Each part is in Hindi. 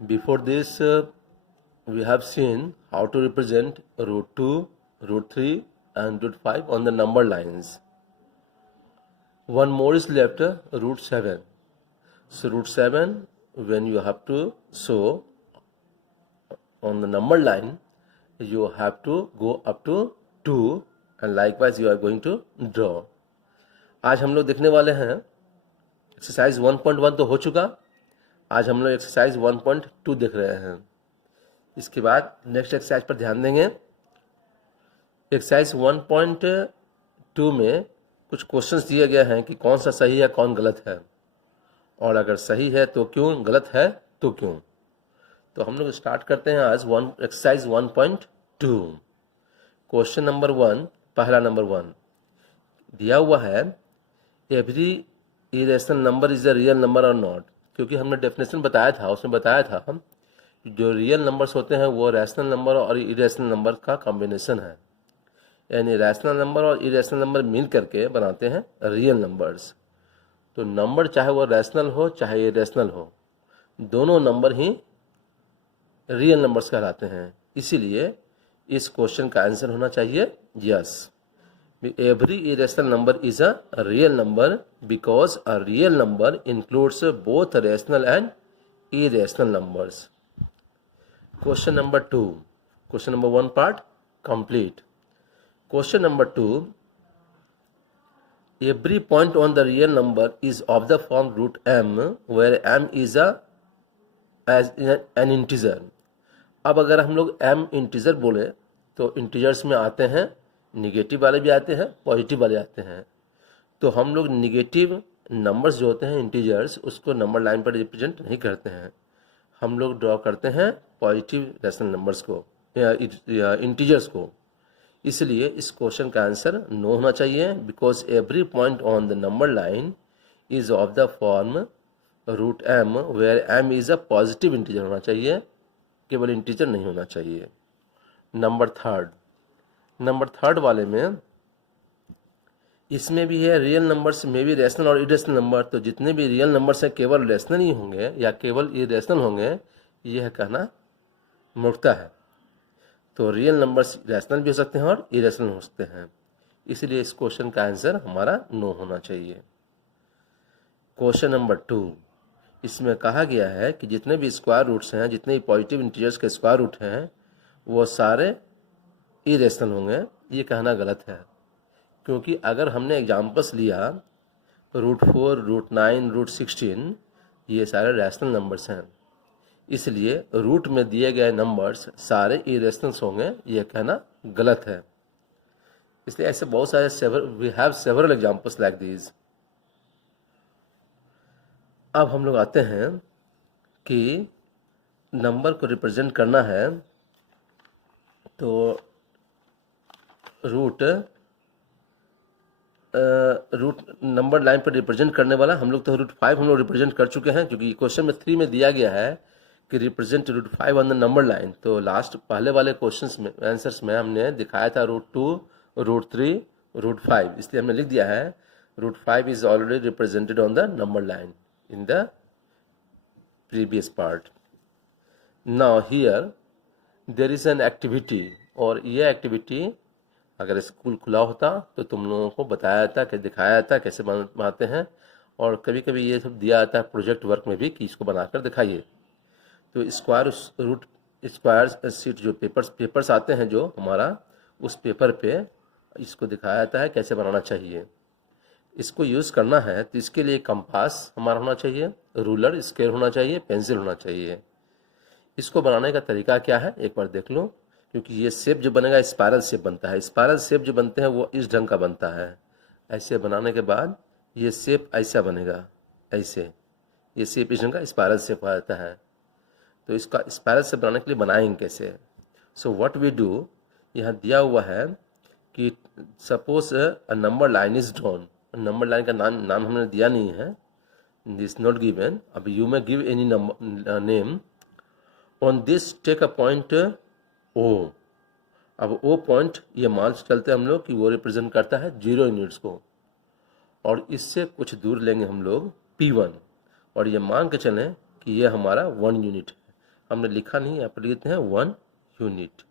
Before this, we have seen how to represent root 2, root 3 and root 5 on the number lines. One more is left, root 7. So root 7, when you have to show on the number line, you have to go up to 2 and likewise you are going to draw. आज हम लोग देखने वाले हैं एक्सरसाइज 1.1 तो हो चुका, आज हम लोग एक्सरसाइज 1.2 देख रहे हैं. इसके बाद नेक्स्ट एक्सरसाइज पर ध्यान देंगे. एक्सरसाइज 1.2 में कुछ क्वेश्चंस दिए गए हैं कि कौन सा सही है कौन गलत है, और अगर सही है तो क्यों, गलत है तो क्यों. तो हम लोग स्टार्ट करते हैं आज एक्सरसाइज 1.2. क्वेश्चन नंबर 1, पहला नंबर 1 दिया हुआ है, every irrational number is a real number और नॉट. क्योंकि हमने डेफिनेशन बताया था, उसमें बताया था हम जो रियल नंबर्स होते हैं वो रैशनल नंबर और इरेशनल नंबर का कॉम्बिनेशन है, यानी रैशनल नंबर और इरेशनल नंबर मिल करके बनाते हैं रियल नंबर्स. तो नंबर चाहे वो रैशनल हो चाहे इरेशनल हो, दोनों नंबर ही रियल नंबर्स कहलाते हैं. इसीलिए इस क्वेश्चन का आंसर होना चाहिए yes. Every irrational number is a real number because a real number includes both rational and irrational numbers. Question number 2. Question number 1 part complete. Question number 2. Every point on the real number is of the form root m, where m is as an integer. अब अगर हम लोग m इंटीजर बोले तो इंटीजर्स में आते हैं निगेटिव वाले भी आते हैं, पॉजिटिव वाले आते हैं. तो हम लोग निगेटिव नंबर्स जो होते हैं इंटीजर्स, उसको नंबर लाइन पर रिप्रेजेंट नहीं करते हैं. हम लोग ड्रॉ करते हैं पॉजिटिव रैशनल नंबर्स को या इंटीजर्स को. इसलिए इस क्वेश्चन का आंसर नो होना चाहिए, because every point on the number line is of the form root m, where m is a positive integer होना चाहिए, केवल इंटीजर नहीं होना चाहिए. नंबर थर्ड वाले में इसमें भी है रियल नंबर्स में भी रैशनल और इरेशनल नंबर. तो जितने भी रियल नंबर्स हैं केवल रैशनल ही होंगे या केवल इरेशनल होंगे, यह कहना मूर्खता है. तो रियल नंबर्स रैशनल भी हो सकते हैं और इरेशनल हो सकते हैं. इसलिए इस क्वेश्चन का आंसर हमारा नो होना चाहिए. क्वेश्चन नंबर 2, इसमें कहा गया है कि जितने भी स्क्वायर रूट्स हैं, जितने भी पॉजिटिव इंटीजर्स के स्क्वायर रूट हैं, वो सारे इरेशनल होंगे. ये कहना गलत है, क्योंकि अगर हमने एग्जाम्पल्स लिया रूट 4, रूट 9, रूट 16, ये सारे रैशनल नंबर्स हैं. इसलिए रूट में दिए गए नंबर्स सारे इरेशनल्स होंगे, ये कहना गलत है. इसलिए ऐसे बहुत सारे we have several examples like these. अब हम लोग आते हैं कि नंबर को रिप्रेजेंट करना है, तो रूट नंबर लाइन पर रिप्रेजेंट करने वाला हम लोग तो रूट 5 हम लोग रिप्रेजेंट कर चुके हैं, क्योंकि क्वेश्चन में 3 में दिया गया है कि represent root 5 on the number line. तो लास्ट पहले वाले क्वेश्चंस में आंसर्स में हमने दिखाया था रूट 2, रूट 3, रूट 5. इसलिए हमने लिख दिया है root 5 is already represented on the number line in the previous part. Now here there is an activity, और यह एक्टिविटी अगर स्कूल खुला होता तो तुम लोगों को बताया जाता, कि दिखाया जाता कैसे बनाते हैं, और कभी कभी ये सब दिया जाता है प्रोजेक्ट वर्क में भी कि इसको बनाकर दिखाइए. तो स्क्वायर शीट जो पेपर्स आते हैं जो हमारा, उस पेपर पे इसको दिखाया जाता है कैसे बनाना चाहिए. इसको यूज़ करना है तो इसके लिए कंपास हमारा होना चाहिए, रूलर, स्केल होना चाहिए, पेंसिल होना चाहिए. इसको बनाने का तरीका क्या है एक बार देख लो, क्योंकि ये शेप जो बनेगा स्पायरल शेप बनता है. स्पायरल शेप जो बनते हैं वो इस ढंग का बनता है. ऐसे बनाने के बाद ये शेप ऐसा बनेगा, ऐसे ये शेप इस ढंग का स्पायरल शेप आ जाता है. तो इसका स्पायरल शेप बनाने के लिए बनाएंगे कैसे. सो व्हाट वी डू, यहाँ दिया हुआ है कि suppose a number line is drawn. Number line का नाम हमने दिया नहीं है, दिस नॉट गिवन. अब you may give any name. On this take a point O. अब ओ पॉइंट ये मान चलते हैं हम लोग कि वो रिप्रेजेंट करता है 0 यूनिट्स को, और इससे कुछ दूर लेंगे हम लोग P1, और ये मान के चलें कि ये हमारा 1 यूनिट है. हमने लिखा नहीं, यहाँ पर लिखते हैं 1 यूनिट,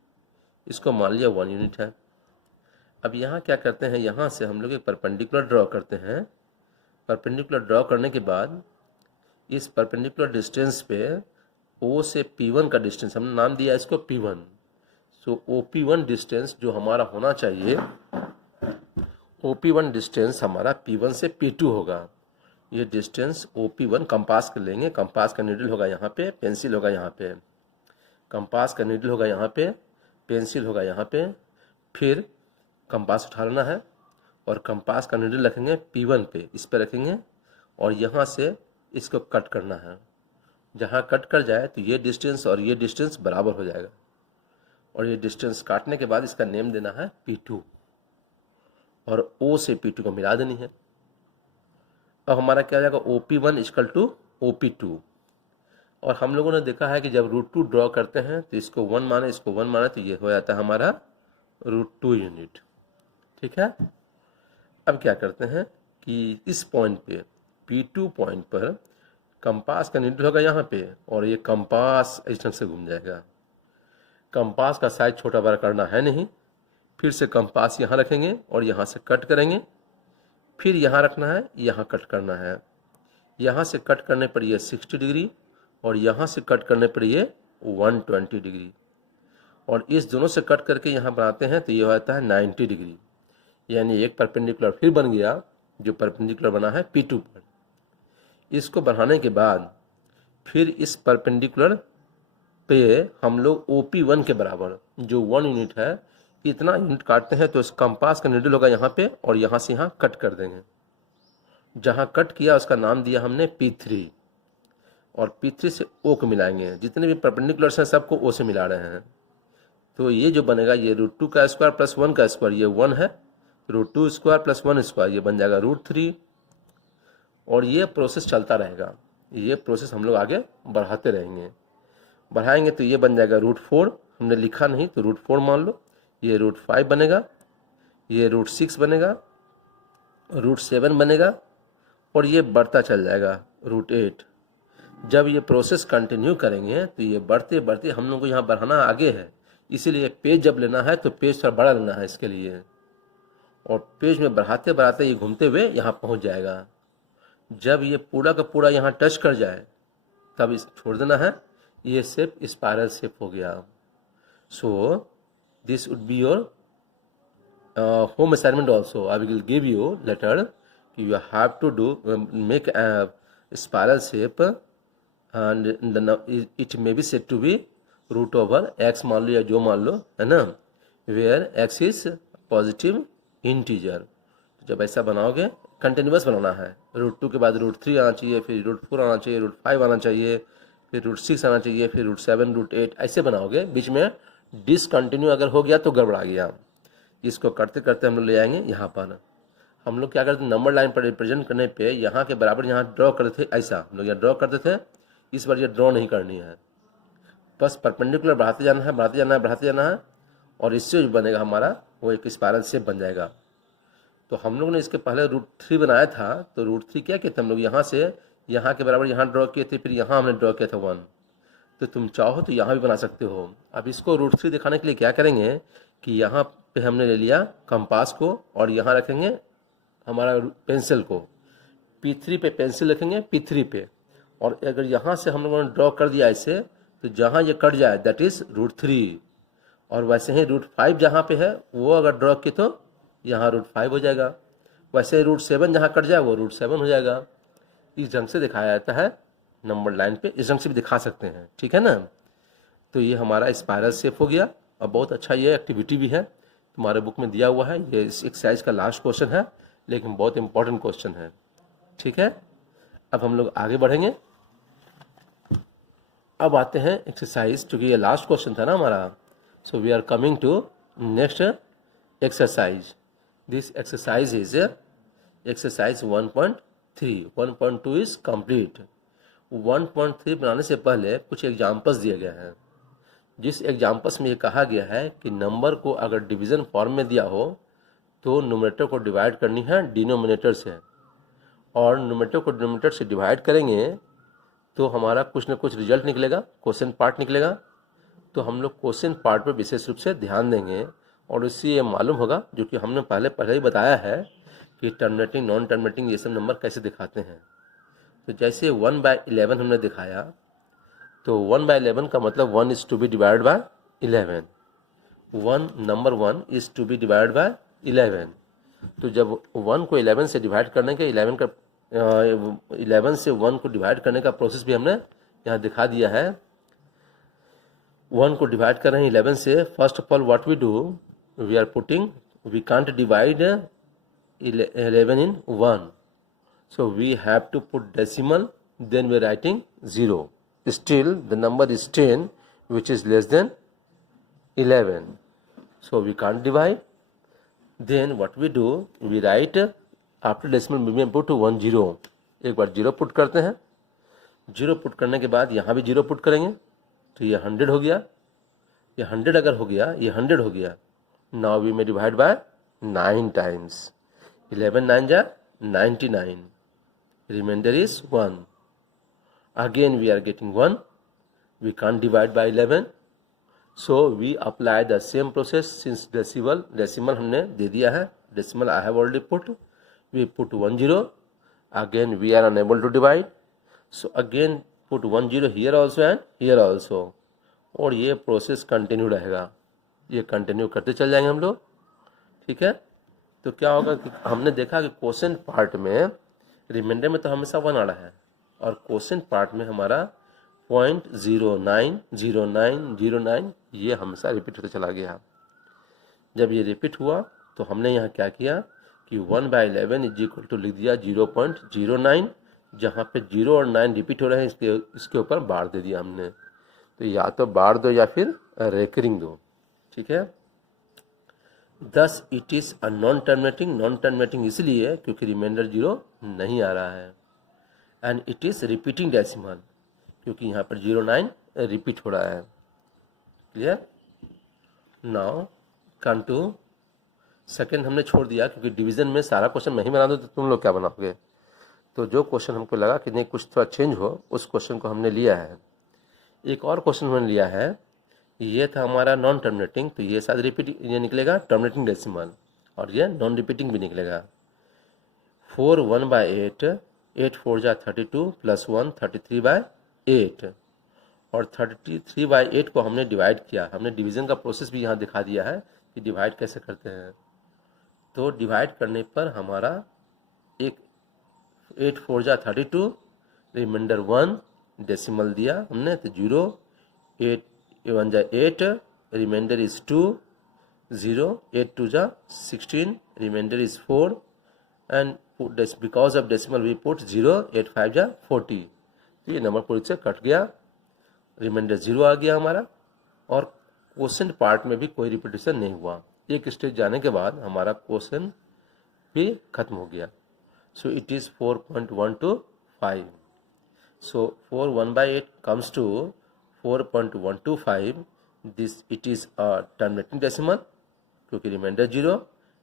इसको मान लिया 1 यूनिट है। अब यहाँ क्या करते हैं, यहाँ से हम लोग एक परपेंडिकुलर ड्रॉ करते हैं। परपेंडिकुलर ड्रॉ करने के बाद इस परपेंडिकुलर डिस्टेंस पे O से P1 का डिस्टेंस हमने नाम दिया इसको P1। सो OP1 डिस्टेंस जो हमारा होना चाहिए, OP1 डिस्टेंस हमारा P1 से P2 होगा। ये डिस्टेंस OP1 कंपास कर लेंगे, कंपास का नीडल होगा यहाँ पे, पेंसिल होगा यहाँ पे, कंपास का नीडल होगा यहाँ पे, पेंसिल होगा यहाँ पे, फिर कंपास उठा लेना है और कंपास का नीडल रखेंगे P1 पे, इस पे रखेंगे और यहाँ से इसको कट करना है। जहाँ कट कर जाए तो ये डिस्टेंस और ये डिस्टेंस बराबर हो जाएगा और ये डिस्टेंस काटने के बाद इसका नेम देना है P2 और O से P2 को मिला देनी है। अब हमारा क्या हो जाएगा, OP1 इक्वल टू OP2। और हम लोगों ने देखा है कि जब √2 ड्रॉ करते हैं तो इसको 1 माने, इसको 1 माने, तो ये हो जाता है हमारा √2 यूनिट। ठीक है। अब क्या करते हैं कि इस पॉइंट पे P2 पॉइंट पर कंपास का नीडल होगा यहाँ पे और ये कंपास इस ढंग से घूम जाएगा। कंपास का साइज छोटा बड़ा करना है नहीं, फिर से कंपास यहाँ रखेंगे और यहाँ से कट करेंगे, फिर यहाँ रखना है, यहाँ कट करना है। यहाँ से कट करने पर ये 60 डिग्री और यहाँ से कट करने पर ये 120 डिग्री और इस दोनों से कट करके यहाँ बनाते हैं तो ये हो जाता है 90 डिग्री। यानी एक परपेंडिकुलर फिर बन गया, जो परपेंडिकुलर बना है P2 पर। इसको बढ़ाने के बाद फिर इस परपेंडिकुलर पे हम लोग OP1 के बराबर जो 1 यूनिट है इतना यूनिट काटते हैं, तो इस कंपास का नीडल होगा यहाँ पे और यहाँ से यहाँ कट कर देंगे। जहाँ कट किया उसका नाम दिया हमने P3 और P3 से O को मिलाएंगे। जितने भी परपेंडिकुलर्स हैं सबको O से मिला रहे हैं। तो ये जो बनेगा ये √2 का स्क्वायर प्लस 1 का स्क्वायर, ये 1 है, √2 स्क्वायर प्लस 1 स्क्वायर ये बन जाएगा √3 और ये प्रोसेस चलता रहेगा। ये प्रोसेस हम लोग आगे बढ़ाते रहेंगे, बढ़ाएंगे तो ये बन जाएगा √4। हमने लिखा नहीं तो √4 मान लो। ये √5 बनेगा, ये √6 बनेगा, √7 बनेगा और ये बढ़ता चल जाएगा √8। जब ये प्रोसेस कंटिन्यू करेंगे तो ये बढ़ते बढ़ते हम लोग को यहाँ बढ़ाना आगे है, इसीलिए पेज जब लेना है तो पेज थोड़ा बड़ा लेना है इसके लिए और पेज में बढ़ाते बढ़ाते ये घूमते हुए यहाँ पहुँच जाएगा। जब ये पूरा का पूरा यहाँ टच कर जाए तब इस छोड़ देना है। ये शेप स्पाइरल शेप हो गया। So this would be your home assignment also. I will give you letter. You have to do make a spiral shape and it may be said to be root over x मान लो या जो मान लो, है ना, where x is positive integer। जब ऐसा बनाओगे कंटिन्यूस बनाना है, √2 के बाद √3 आना चाहिए, फिर √4 आना चाहिए, √5 आना चाहिए, फिर √6 आना चाहिए, फिर √7 √8 ऐसे बनाओगे। बीच में डिसकंटिन्यू अगर हो गया तो गड़बड़ा गया। इसको करते करते हम लोग ले आएंगे यहाँ पर। हम लोग क्या करते हैं, नंबर लाइन पर रिप्रेजेंट करने पे यहाँ के बराबर यहाँ ड्रॉ करते थे, ऐसा हम लोग यहाँ ड्रॉ करते थे। इस बार ये ड्रॉ नहीं करनी है, बस परपेंडिकुलर बढ़ाते जाना है, बढ़ाते जाना है, बढ़ाते जाना है और इससे जो बनेगा हमारा वो एक स्पाइरल शेप बन जाएगा। तो हम लोग ने इसके पहले √3 बनाया था, तो √3 क्या किए थे हम लोग, यहाँ से यहाँ के बराबर यहाँ ड्रॉ किए थे, फिर यहाँ हमने ड्रॉ किया था 1। तो तुम चाहो तो यहाँ भी बना सकते हो। अब इसको √3 दिखाने के लिए क्या करेंगे कि यहाँ पे हमने ले लिया कंपास को और यहाँ रखेंगे हमारा पेंसिल को, P3 पे पेंसिल रखेंगे P3 पे, और अगर यहाँ से हम लोगों ने ड्रॉ कर दिया ऐसे तो जहाँ ये कट जाए दैट इज़ √3, और वैसे ही √5 जहाँ पे है वो अगर ड्रॉ किए तो यहाँ √5 हो जाएगा, वैसे √7 जहाँ कट जाए वो √7 हो जाएगा। इस ढंग से दिखाया जाता है नंबर लाइन पे, इस ढंग से भी दिखा सकते हैं, ठीक है ना। तो ये हमारा स्पाइरल शेप हो गया और बहुत अच्छा ये एक्टिविटी भी है, तुम्हारे बुक में दिया हुआ है। ये इस एक्सरसाइज का लास्ट क्वेश्चन है लेकिन बहुत इंपॉर्टेंट क्वेश्चन है, ठीक है। अब हम लोग आगे बढ़ेंगे। अब आते हैं एक्सरसाइज, क्योंकि ये लास्ट क्वेश्चन था ना हमारा। So we are coming to next exercise. This exercise is exercise 1.3। 1.2 is complete. 1.3 बनाने से पहले कुछ एग्जाम्पल्स दिए गए हैं, जिस एग्जाम्पल्स में ये कहा गया है कि नंबर को अगर डिवीज़न फॉर्म में दिया हो तो न्यूमरेटर को डिवाइड करनी है डिनोमिनेटर से, और न्यूमरेटर को डिनोमिनेटर से डिवाइड करेंगे तो हमारा कुछ न कुछ रिजल्ट निकलेगा, क्वेश्चन पार्ट निकलेगा। तो हम लोग क्वेश्चन पार्ट पर विशेष रूप से ध्यान देंगे और उससे ये मालूम होगा, जो कि हमने पहले ही बताया है कि टर्मिनेटिंग नॉन टर्मिनेटिंग ये सब नंबर कैसे दिखाते हैं। तो जैसे 1/11 हमने दिखाया, तो 1/11 का मतलब 1 is to be divide by 11, number 1 is to be divide by 11। तो जब 1 को 11 से डिवाइड करने के 11 से 1 को डिवाइड करने का प्रोसेस भी हमने यहाँ दिखा दिया है। 1 को डिवाइड कर रहे हैं 11 से। First of all what we do, we are putting, we can't divide 11 in 1, so we have to put decimal, then we are writing 0. Still the number is 10, which is less than 11, so we can't divide. Then what we do, we write after decimal we put 1 0. एक बार 0 पुट करते हैं। 0 पुट करने के बाद यहाँ भी 0 पुट करेंगे, तो ये 100 हो गया। ये 100 अगर हो गया, ये 100 हो गया। Now we may divide by 9 times. 11 9 जा 99, remainder is 1. Again we are getting 1, we can't divide by 11, so we apply the same process. Since decimal हमने दे दिया है, decimal I have already put, we put 1 0. Again we are unable to divide, so again put 1 0 here also and here also, और ये प्रोसेस कंटिन्यू रहेगा। ये कंटिन्यू करते चल जाएंगे हम लोग, ठीक है। तो क्या होगा कि हमने देखा कि क्वेश्चन पार्ट में रिमाइंडर में तो हमेशा 1 आ रहा है, और क्वेश्चन पार्ट में हमारा 0.090909 ये हमेशा रिपीट होते चला गया। जब ये रिपीट हुआ तो हमने यहाँ क्या किया कि 1/11 इज इक्वल टू लिख दिया 0.09, जहाँ पे 0 और 9 रिपीट हो रहे हैं इसके ऊपर बार दे दिया हमने। तो या तो बार दो या फिर रेकरिंग दो, ठीक है। Thus it is a non terminating इसलिए क्योंकि रिमाइंडर 0 नहीं आ रहा है, and it is repeating decimal क्योंकि यहाँ पर 09 रिपीट हो रहा है। Clear. Now come to second. हमने छोड़ दिया क्योंकि डिवीजन में सारा क्वेश्चन मैं ही बना दूँ तो तुम लोग क्या बनाओगे। तो जो क्वेश्चन हमको लगा कि नहीं कुछ थोड़ा चेंज हो, उस क्वेश्चन को हमने लिया है। एक और क्वेश्चन हमने लिया है, ये था हमारा नॉन टर्मिनेटिंग, तो ये शायद रिपीट ये निकलेगा टर्मिनेटिंग डेसिमल, और ये नॉन रिपीटिंग भी निकलेगा। 4 1/8, 8 4 जा 32 प्लस 1 33/8, और 33/8 को हमने डिवाइड किया। हमने डिवीजन का प्रोसेस भी यहाँ दिखा दिया है कि डिवाइड कैसे करते हैं। तो डिवाइड करने पर हमारा एक 8 4 जा 32, रिमाइंडर 1 डेसिमल दिया हमने, तो 0 8 1 जा 8, रिमाइंडर इज 2 0 8 2 जा 16, remainder is 4, and because of decimal we put 0 8 5 जा 40। तो ये नंबर पूरी से कट गया, रिमाइंडर 0 आ गया हमारा, और क्वेश्चन पार्ट में भी कोई रिपीटेशन नहीं हुआ। एक स्टेज जाने के बाद हमारा क्वेश्चन भी खत्म हो गया। So it is 4.125। So 4 1/8 comes to 4.125. This it is a terminating decimal क्योंकि रिमाइंडर 0,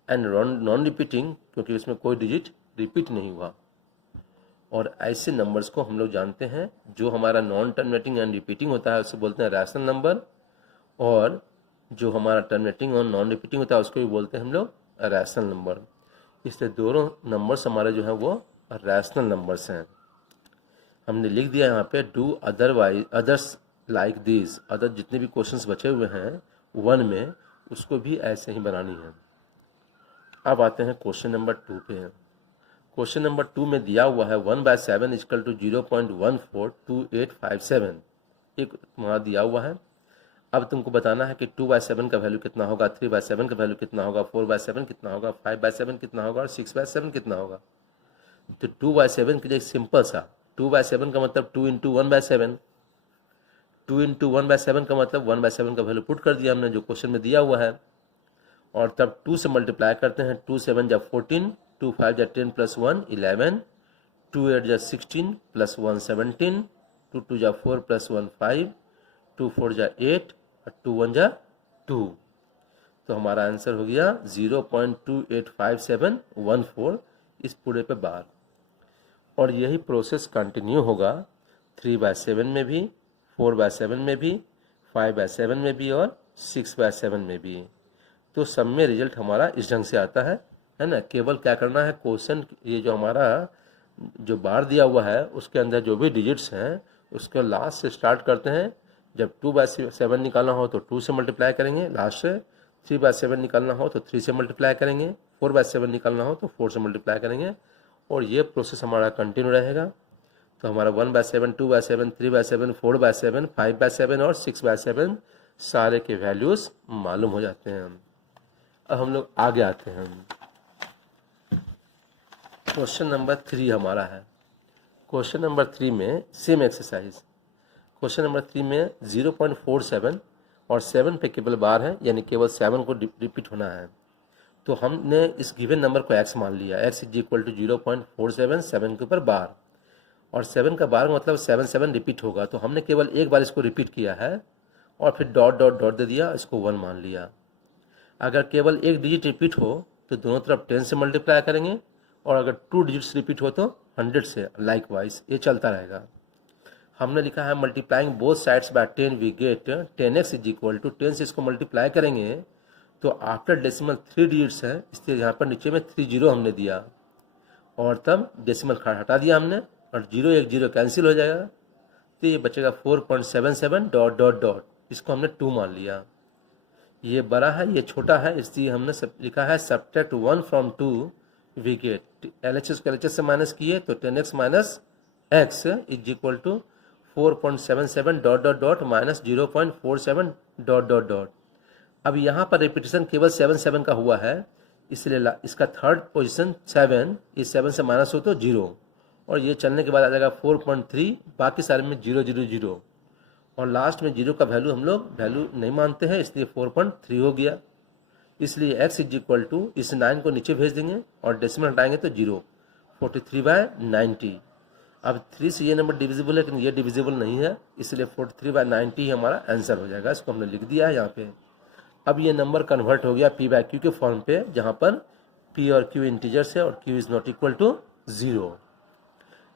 एंड नॉन रिपीटिंग क्योंकि इसमें कोई डिजिट रिपीट नहीं हुआ। और ऐसे नंबर्स को हम लोग जानते हैं, जो हमारा नॉन टर्मिनेटिंग एंड रिपीटिंग होता है उसे बोलते हैं रैशनल नंबर, और जो हमारा टर्मिनेटिंग और नॉन रिपीटिंग होता है उसको भी बोलते हैं हम लोग रैशनल नंबर। इसलिए दोनों नंबर्स हमारे जो हैं वो रैशनल नंबर्स हैं। हमने लिख दिया यहाँ पे do others like this. Other जितने भी क्वेश्चंस बचे हुए हैं 1 में, उसको भी ऐसे ही बनानी है। अब आते हैं क्वेश्चन नंबर 2 पे। क्वेश्चन नंबर 2 में दिया हुआ है 1/7 इक्वल टू 0.142857। एक वहाँ दिया हुआ है। अब तुमको बताना है कि 2/7 का वैल्यू कितना होगा, 3/7 का वैल्यू कितना होगा, 4/7 कितना होगा, 5/7 कितना होगा, और 6/7 कितना होगा। तो 2/7 के लिए सिंपल सा 2/7 का मतलब 2 × 1/7, 2 × 1/7 का मतलब 1/7 का वैल्यू पुट कर दिया हमने जो क्वेश्चन में दिया हुआ है, और तब 2 से मल्टीप्लाई करते हैं। 2 7 जा 14, 2 5 जा 10 प्लस 1 11, 2 8 जा 16 प्लस 1 17, 2 2 जा 4 प्लस 1 5, 2 4 जा 8, और 2 1 जा 2। तो हमारा आंसर हो गया 0.285714 इस पूरे पे बार। और यही प्रोसेस कंटिन्यू होगा 3/7 में भी, 4/7 में भी, 5/7 में भी और 6/7 में भी। तो सब में रिजल्ट हमारा इस ढंग से आता है ना। केवल क्या करना है, क्वेश्चन ये जो हमारा जो बार दिया हुआ है उसके अंदर जो भी डिजिट्स हैं उसके लास्ट से स्टार्ट करते हैं। जब 2/7 निकालना हो तो 2 से मल्टीप्लाई करेंगे लास्ट से, 3/7 निकालना हो तो 3 से मल्टीप्लाई करेंगे, 4/7 निकालना हो तो 4 से मल्टीप्लाई करेंगे, और ये प्रोसेस हमारा कंटिन्यू रहेगा। तो हमारा 1/7, 2/7, 3/7, 4/7, 5/7 और 6/7 सारे के वैल्यूज़ मालूम हो जाते हैं। अब हम लोग आगे आते हैं। क्वेश्चन नंबर 3 हमारा है। क्वेश्चन नंबर 3 में सेम एक्सरसाइज। क्वेश्चन नंबर 3 में 0.47 और 7 पे केवल बार है, यानी केवल 7 को रिपीट होना है। तो हमने इस गिवन नंबर को x मान लिया, x इज इक्वल टू 0.47, 7 के ऊपर बार, और 7 का बार मतलब 7 रिपीट होगा। तो हमने केवल एक बार इसको रिपीट किया है और फिर डॉट डॉट डॉट दे दिया, इसको 1 मान लिया। अगर केवल एक डिजिट रिपीट हो तो दोनों तरफ 10 से मल्टीप्लाई करेंगे, और अगर 2 डिजिट्स रिपीट हो तो 100 से, लाइक वाइज ये चलता रहेगा। हमने लिखा है multiplying both sides by 10 we get 10x is equal to 10 से इसको मल्टीप्लाई करेंगे तो आफ्टर डेसिमल 3 डिजिट्स है, इसलिए यहाँ पर नीचे में 30 हमने दिया, और तब डेसिमल हटा दिया हमने, और 0 1 0 कैंसिल हो जाएगा, तो ये बचेगा 4.77 डॉट डॉट डॉट, इसको हमने 2 मान लिया। ये बड़ा है ये छोटा है, इसलिए हमने लिखा है subtract 1 from 2 we get, LHS को LHS से माइनस किए तो 10x minus x is equal to 4.77 dot dot dot minus 0.47 dot dot dot. अब यहाँ पर रिपीटेशन केवल 7 का हुआ है, इसलिए इसका थर्ड पोजीशन 7, इस 7 से माइनस हो तो 0, और ये चलने के बाद आ जाएगा 4.3, बाकी सारे में 0 0 0, और लास्ट में 0 का वैल्यू हम लोग वैल्यू नहीं मानते हैं, इसलिए 4.3 हो गया। इसलिए x इज इक्वल टू इस 9 को नीचे भेज देंगे और डेसिमल हटाएंगे तो 0, 43/90। अब 3 से ये नंबर डिविजिबल है लेकिन ये डिविजिबल नहीं है, इसलिए 43/90 ही हमारा आंसर हो जाएगा। इसको हमने लिख दिया है यहाँ पे। अब ये नंबर कन्वर्ट हो गया p/q के फॉर्म पे, जहाँ पर p और q इंटीजर्स है और q is not equal to 0।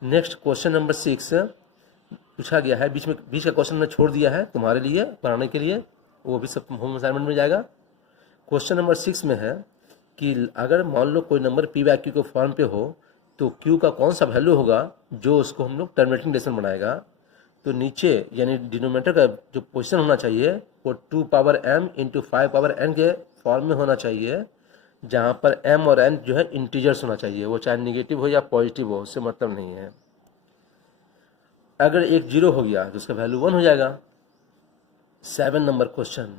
Next question number 6 पूछा गया है, बीच का क्वेश्चन मैंने छोड़ दिया है तुम्हारे लिए बनाने के लिए, वो भी सब होम असाइनमेंट में जाएगा। क्वेश्चन नंबर 6 में है कि अगर मान लो कोई नंबर p/q के फॉर्म पे हो तो q का कौन सा वैल्यू होगा जो उसको हम लोग टर्मिनेटिंग डेसिमल बनाएगा। तो नीचे यानी डिनोमिनेटर का जो पोजीशन होना चाहिए वो 2 power m into 5 power n के फॉर्म में होना चाहिए, जहाँ पर m और n जो है इंटीजर्स होना चाहिए, वो चाहे निगेटिव हो या पॉजिटिव हो, उससे मतलब नहीं है। अगर एक 0 हो गया तो उसका वैल्यू 1 हो जाएगा। 7 नंबर क्वेश्चन,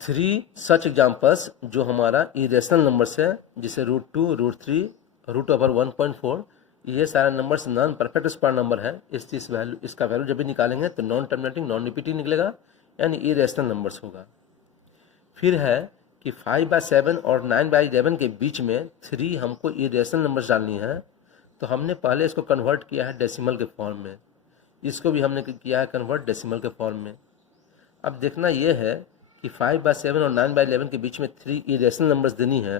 3 सच एग्जाम्पल्स जो हमारा इरेशनल नंबर्स है, जिसे √2, √3, √1.4, ये सारे numbers non perfect square number है, इसका वैल्यू जब भी निकालेंगे तो नॉन टर्मिनेटिंग नॉन रिपीटिंग निकलेगा, यानी इरेशनल नंबर्स होगा। फिर है कि 5/7 और 9/11 के बीच में 3 हमको इरेशनल नंबर्स डालनी है, तो हमने पहले इसको कन्वर्ट किया है डेसिमल के फॉर्म में, इसको भी हमने किया है कन्वर्ट डेसिमल के फॉर्म में। अब देखना यह है कि 5/7 और 9/11 के बीच में 3 इरेशनल नंबर्स देनी है,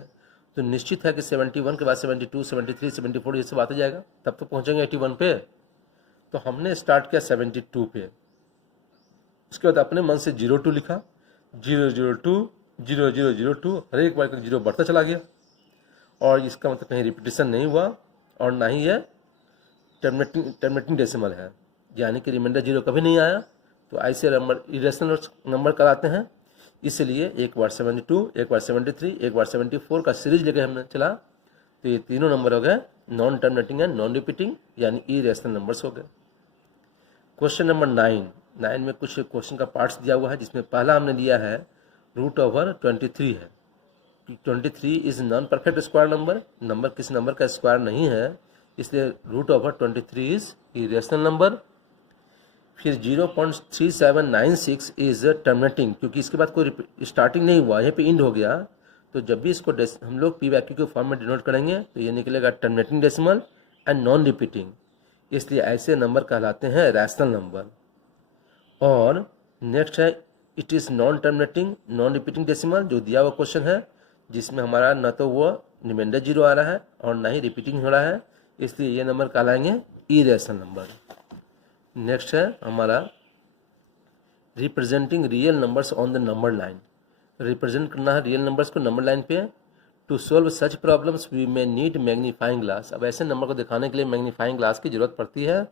तो निश्चित है कि 71 के बाद 72, 73, 74 ये सब आते जाएगा, तब तो पहुंचेंगे 81 पे। तो हमने स्टार्ट किया 72 पे, उसके बाद अपने मन से 02 लिखा, 002, 0002, हर एक बार 0 बढ़ता चला गया, और इसका मतलब कहीं रिपीटेशन नहीं हुआ और ना ही ये टर्मिनेटिंग डेसिमल है, यानी कि रिमाइंडर 0 कभी नहीं आया। तो ऐसे नंबर इरेशनल नंबर कराते हैं, इसलिए एक बार 72, एक बार 73, एक बार 74 का सीरीज लेकर हमने चला, तो ये तीनों नंबर हो गए non terminating and non repeating, यानी इरेशनल नंबर्स हो गए। क्वेश्चन नंबर 9 में कुछ क्वेश्चन का पार्ट्स दिया हुआ है, जिसमें पहला हमने लिया है √23 है। 23 is non perfect square number किसी नंबर का स्क्वायर नहीं है, इसलिए √23 इज इरेशनल नंबर। फिर 0.3796 इज टर्मिनेटिंग, क्योंकि इसके बाद कोई स्टार्टिंग नहीं हुआ, यहाँ पे इंड हो गया, तो जब भी इसको हम लोग p/q के फॉर्म में डिनोट करेंगे तो ये निकलेगा terminating decimal and non repeating, इसलिए ऐसे नंबर कहलाते हैं रैशनल नंबर। और नेक्स्ट है it is non terminating non repeating decimal, जो दिया हुआ क्वेश्चन है, जिसमें हमारा न तो वो रिमाइंडर 0 आ रहा है और ना ही रिपीटिंग हो रहा है, इसलिए ये नंबर कहलाएंगे इरेशनल नंबर। नेक्स्ट है हमारा representing real numbers on the number line. Represent करना है रियल नंबर्स को नंबर लाइन पे। To solve such problems we may need magnifying glass. अब ऐसे नंबर को दिखाने के लिए मैग्नीफाइंग ग्लास की ज़रूरत पड़ती है।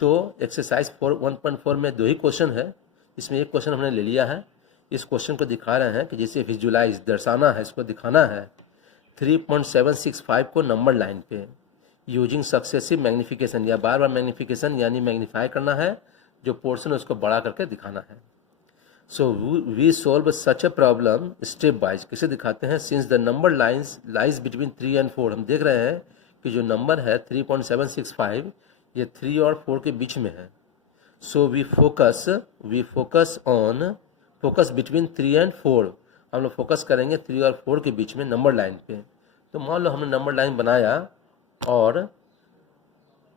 तो एक्सरसाइज 1.4 में 2 ही क्वेश्चन है, इसमें एक क्वेश्चन हमने ले लिया है। इस क्वेश्चन को दिखा रहे हैं कि जैसे विजुलाइज दर्शाना है, इसको दिखाना है 3.765 को नंबर लाइन पे यूजिंग सक्सेसिव मैग्निफिकेशन, या बार बार मैग्निफिकेशन यानी मैग्नीफाई करना है, जो पोर्शन है उसको बड़ा करके दिखाना है। So we solve such a problem step wise. कैसे दिखाते हैं? Since the number lies between 3 and 4, हम देख रहे हैं कि जो नंबर है 3.765 ये 3 और 4 के बीच में है। So we focus between 3 and 4, हम लोग फोकस करेंगे 3 और 4 के बीच में नंबर लाइन पे। तो मान लो हमने नंबर लाइन बनाया और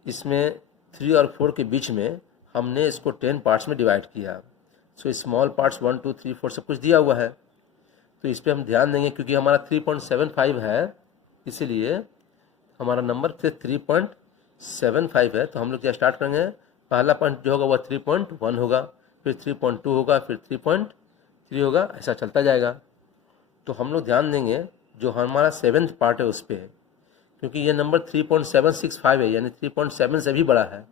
इसमें 3 और 4 के बीच में हमने इसको 10 पार्ट्स में डिवाइड किया। सो स्मॉल पार्ट्स 1 2 3 4 सब कुछ दिया हुआ है, तो इस पर हम ध्यान देंगे क्योंकि हमारा 3.75 है, इसीलिए हमारा नंबर फिर 3.75 है। तो हम लोग क्या स्टार्ट करेंगे, पहला पॉइंट जो होगा वह 3.1 होगा, फिर 3.2 होगा, फिर 3.3 होगा, ऐसा चलता जाएगा। तो हम लोग ध्यान देंगे जो हमारा 7th पार्ट है उस पर, क्योंकि ये नंबर 3.765 है यानी 3.7 से भी बड़ा है।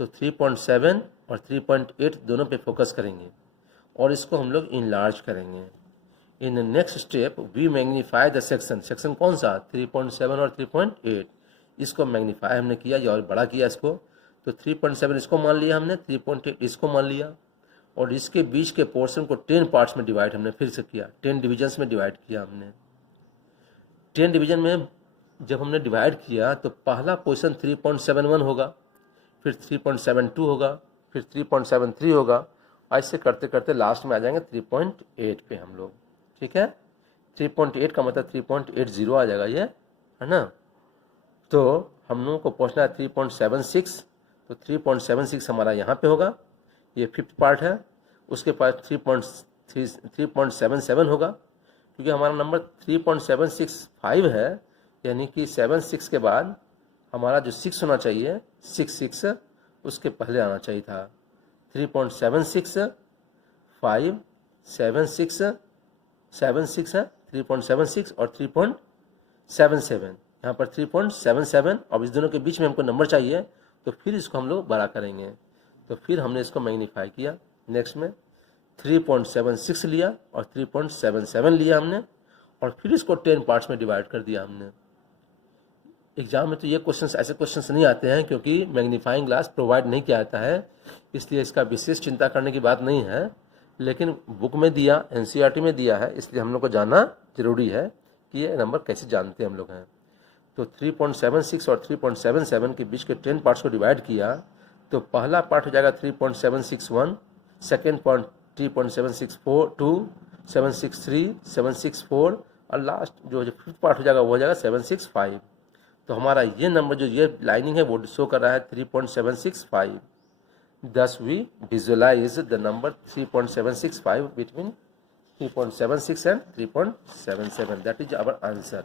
तो 3.7 और 3.8 दोनों पे फोकस करेंगे और इसको हम लोग इनलार्ज करेंगे। In next step we magnify the section कौन सा 3.7 और 3.8, इसको मैग्नीफाई हमने किया और बड़ा किया इसको। तो 3.7 इसको मान लिया हमने, 3.8 इसको मान लिया, और इसके बीच के पोर्शन को 10 पार्ट्स में डिवाइड हमने फिर से किया, 10 डिविजन्स में डिवाइड किया हमने। 10 डिवीजन में जब हमने डिवाइड किया तो पहला पोर्शन 3.71 होगा, फिर 3.72 होगा, फिर 3.73 होगा, ऐसे करते करते लास्ट में आ जाएंगे 3.8 पे हम लोग। ठीक है, 3.8 का मतलब 3.80 आ जाएगा ये, है ना। तो हम लोगों को पहुंचना है 3.76, तो 3.76 हमारा यहाँ पे होगा, ये 5th पार्ट है। उसके बाद 3.77 होगा, क्योंकि हमारा नंबर 3.765 है, यानी कि 76 के बाद हमारा जो 6 होना चाहिए, 6 उसके पहले आना चाहिए था। 3.76 5 7 6 7 6 है, 3.76 और 3.77, यहाँ पर 3.77। अब इस दोनों के बीच में हमको नंबर चाहिए, तो फिर इसको हम लोग बड़ा करेंगे। तो फिर हमने इसको मैग्नीफाई किया। नेक्स्ट में 3.76 लिया और 3.77 लिया हमने, और फिर इसको 10 पार्ट्स में डिवाइड कर दिया हमने। एग्जाम में तो ये क्वेश्चंस, ऐसे क्वेश्चंस नहीं आते हैं क्योंकि मैग्नीफाइंग ग्लास प्रोवाइड नहीं किया जाता है, इसलिए इसका विशेष चिंता करने की बात नहीं है। लेकिन बुक में दिया, एनसीईआरटी में दिया है, इसलिए हम लोग को जानना जरूरी है कि ये नंबर कैसे जानते हैं हम लोग हैं। तो 3.76 और 3.77 के बीच के 10 पार्ट्स को डिवाइड किया, तो पहला पार्ट हो जाएगा 3.761, सेकेंड पार्ट 3.764 763 764, और लास्ट जो 5th पार्ट हो जाएगा वो हो जाएगा 765। तो हमारा ये नंबर जो ये लाइनिंग है वो शो कर रहा है 3.765। Thus we visualize the number 3.765 between 3.76 and 3.77. That is our answer.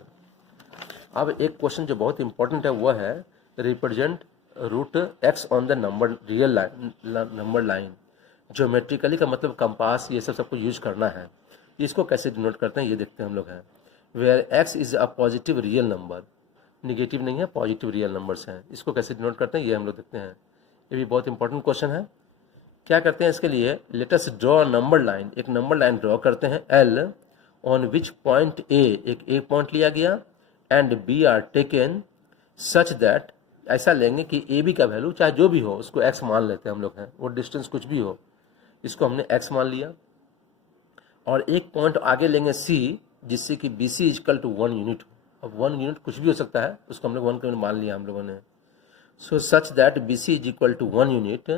अब एक क्वेश्चन जो बहुत इंपॉर्टेंट है वो है represent root x on the number real number line. Geometrically का मतलब कंपास, ये सबको यूज करना है। इसको कैसे डिनोट करते हैं ये देखते हैं हम लोग हैं। Where x is a positive real number, negative नहीं है, पॉजिटिव रियल नंबर्स हैं। इसको कैसे डिनोट करते हैं ये हम लोग देखते हैं। ये भी बहुत इंपॉर्टेंट क्वेश्चन है। क्या करते हैं इसके लिए, let us draw number line, एक नंबर लाइन ड्रॉ करते हैं L on which point A, एक पॉइंट लिया गया, and B are taken such that, ऐसा लेंगे कि ए बी का वैल्यू चाहे जो भी हो उसको x मान लेते हैं हम लोग हैं, वो डिस्टेंस कुछ भी हो, इसको हमने x मान लिया। और एक पॉइंट आगे लेंगे C, जिससे कि B C is equal to 1 unit हो। अब 1 यूनिट कुछ भी हो सकता है, उसको हम लोग 1 यूनिट मान लिया हम लोगों ने। So such that B C is equal to 1 unit,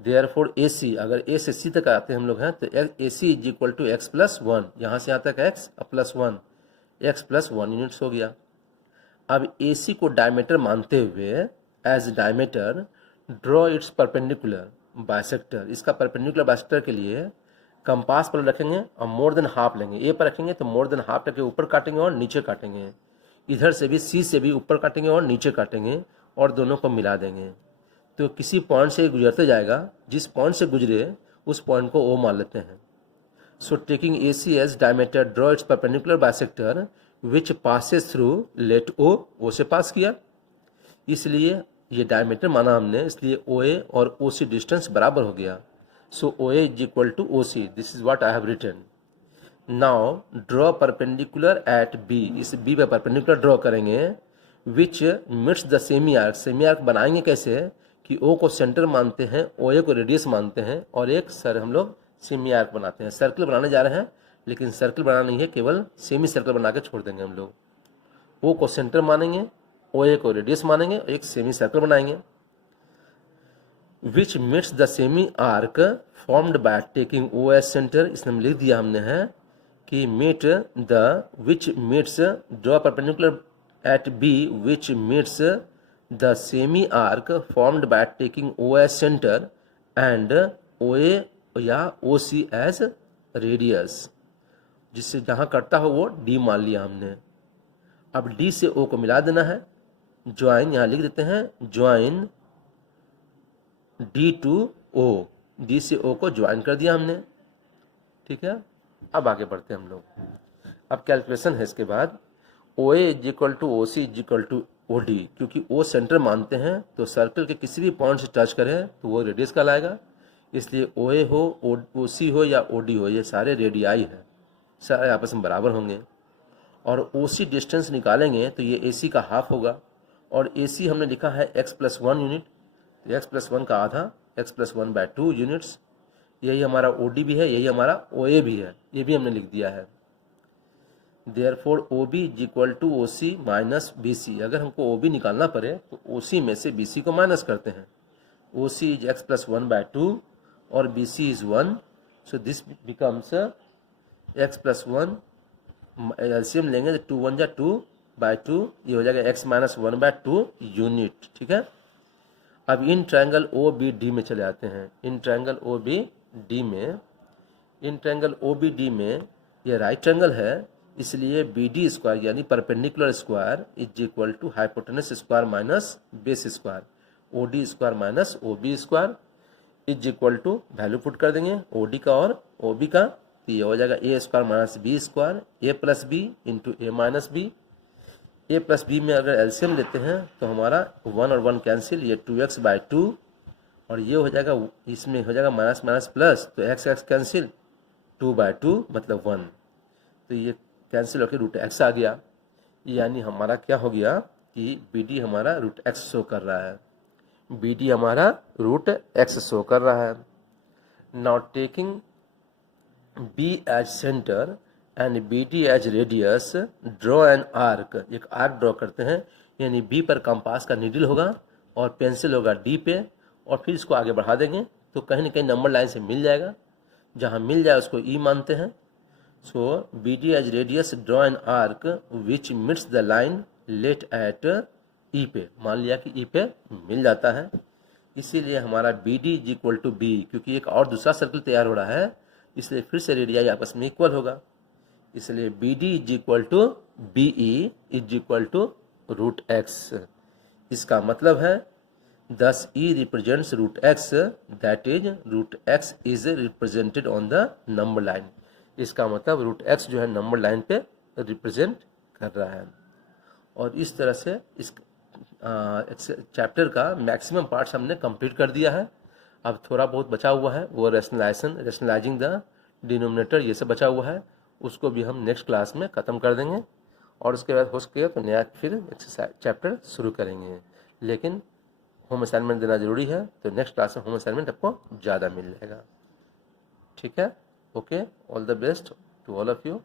therefore A C, अगर ए से सी तक आते हैं हम लोग हैं तो A C is equal to X plus 1, यहाँ से यहाँ तक x plus 1, X plus 1 units हो गया। अब ए सी को डायमीटर मानते हुए as diameter draw its perpendicular bisector, इसका परपेंडिकुलर बाइसेक्टर के लिए कंपास पर रखेंगे और मोर देन हाफ लेंगे। ए पर रखेंगे तो मोर देन हाफ रख के ऊपर काटेंगे और नीचे काटेंगे, इधर से भी सी से भी ऊपर काटेंगे और नीचे काटेंगे और दोनों को मिला देंगे। तो किसी पॉइंट से गुजरते जाएगा, जिस पॉइंट से गुजरे उस पॉइंट को ओ मान लेते हैं। So taking A C as diameter, draw its perpendicular bisector which passes through let O से पास किया, इसलिए ये डायमीटर माना हमने, इसलिए ओ ए और ओ सी डिस्टेंस बराबर हो गया। So O A is equal to O C, this is what I have written. Now draw perpendicular at B, इस बी पे परपेंडिकुलर ड्रॉ करेंगे which meets the semi arc. Semi arc बनाएंगे कैसे कि ओ को सेंटर मानते हैं, ओ ए को रेडियस मानते हैं, और एक सर हम लोग सेमी आर्क बनाते हैं। सर्कल बनाने जा रहे हैं, लेकिन सर्कल बनाना नहीं है, केवल सेमी सर्कल बना के छोड़ देंगे हम लोग। ओ को सेंटर मानेंगे, ओ ए को रेडियस मानेंगे, एक सेमी सर्कल बनाएंगे। Which meets the semi arc formed by taking O as centre, इसमें लिख दिया हमने है कि meet the which meets draw perpendicular at B which meets the semi arc formed by taking O as centre and O A या ओ सी एज रेडियस, जिससे जहाँ कटता हो वो डी मान लिया हमने। अब डी से ओ को मिला देना है, ज्वाइन यहाँ लिख देते हैं, join D to O, D से ओ को ज्वाइन कर दिया हमने। ठीक है, अब आगे बढ़ते हैं हम लोग। अब कैलकुलेशन है इसके बाद, O A is equal to O C is equal to O D, क्योंकि ओ सेंटर मानते हैं तो सर्कल के किसी भी पॉइंट से टच करें तो वो रेडियस कहलाएगा, इसलिए ओ ए हो, ओ सी हो या ओ डी हो, ये सारे रेडियाई है, सारे आपस में बराबर होंगे। और ओ सी डिस्टेंस निकालेंगे तो ये ए सी का हाफ होगा, और ए सी हमने लिखा है x प्लस 1 यूनिट, तो x प्लस 1 का आधा, x प्लस 1 बाय 2 यूनिट्स। यही हमारा ओ डी भी है, यही हमारा ओ ए भी है, ये भी हमने लिख दिया है। Therefore O B is equal to O C minus B C, अगर हमको ओ बी निकालना पड़े तो ओ सी में से बी सी को माइनस करते हैं। O C is x plus 1 by 2 और B C is 1, so this becomes x plus 1, LCM लेंगे तो 2 1 जा 2 बाय 2, ये हो जाएगा x माइनस 1 बाय 2 यूनिट। ठीक है, अब in triangle O B D में चले आते हैं। In triangle O B D में, in triangle O B D में ये राइट ट्रायंगल है, इसलिए बी डी स्क्वायर यानी perpendicular square is equal to hypotenuse square minus base square, O D square minus O B square is equal to, value put कर देंगे ओ डी का और ओ बी का, तो ये हो जाएगा ए स्क्वायर माइनस बी स्क्वायर, ए प्लस बी इंटू ए माइनस बी। ए प्लस बी में अगर एलसीएम लेते हैं तो हमारा 1 और 1 कैंसिल, ये 2x बाई 2, और ये हो जाएगा, इसमें हो जाएगा माइनस माइनस प्लस, तो x x कैंसिल, 2 बाई 2 मतलब 1, तो ये कैंसिल होकर रूट x आ गया। यानी हमारा क्या हो गया कि बी डी हमारा रूट x शो कर रहा है, बी डी हमारा रूट x शो कर रहा है। Now taking B as centre and B D as radius, draw an arc, एक आर्क ड्रॉ करते हैं, यानी बी पर कंपास का नीडल होगा और पेंसिल होगा डी पे, और फिर इसको आगे बढ़ा देंगे तो कहीं ना कहीं नंबर लाइन से मिल जाएगा, जहाँ मिल जाए उसको ई मानते हैं। So B D as radius draw an arc which meets the line let at E पे, मान लिया कि ई पे मिल जाता है, इसीलिए हमारा B D is equal to B, क्योंकि एक और दूसरा सर्कल तैयार हो रहा है, इसलिए फिर से रेडियाई आपस में इक्वल होगा, इसलिए B D is equal to B E is equal to root X. इसका मतलब है this E represents root X, that is root X is represented on the number line. इसका मतलब रूट एक्स जो है नंबर लाइन पे रिप्रेजेंट कर रहा है। और इस तरह से इस चैप्टर का मैक्सिमम पार्ट्स हमने कंप्लीट कर दिया है। अब थोड़ा बहुत बचा हुआ है, वो रेशनलाइजिंग द डिनोमिनेटर, ये सब बचा हुआ है, उसको भी हम नेक्स्ट क्लास में ख़त्म कर देंगे, और उसके बाद हो सके तो नया फिर एक्सरसाइज चैप्टर शुरू करेंगे। लेकिन होम असाइनमेंट देना ज़रूरी है, तो नेक्स्ट क्लास में होम असाइनमेंट आपको ज़्यादा मिल जाएगा। ठीक है, okay, all the best to all of you.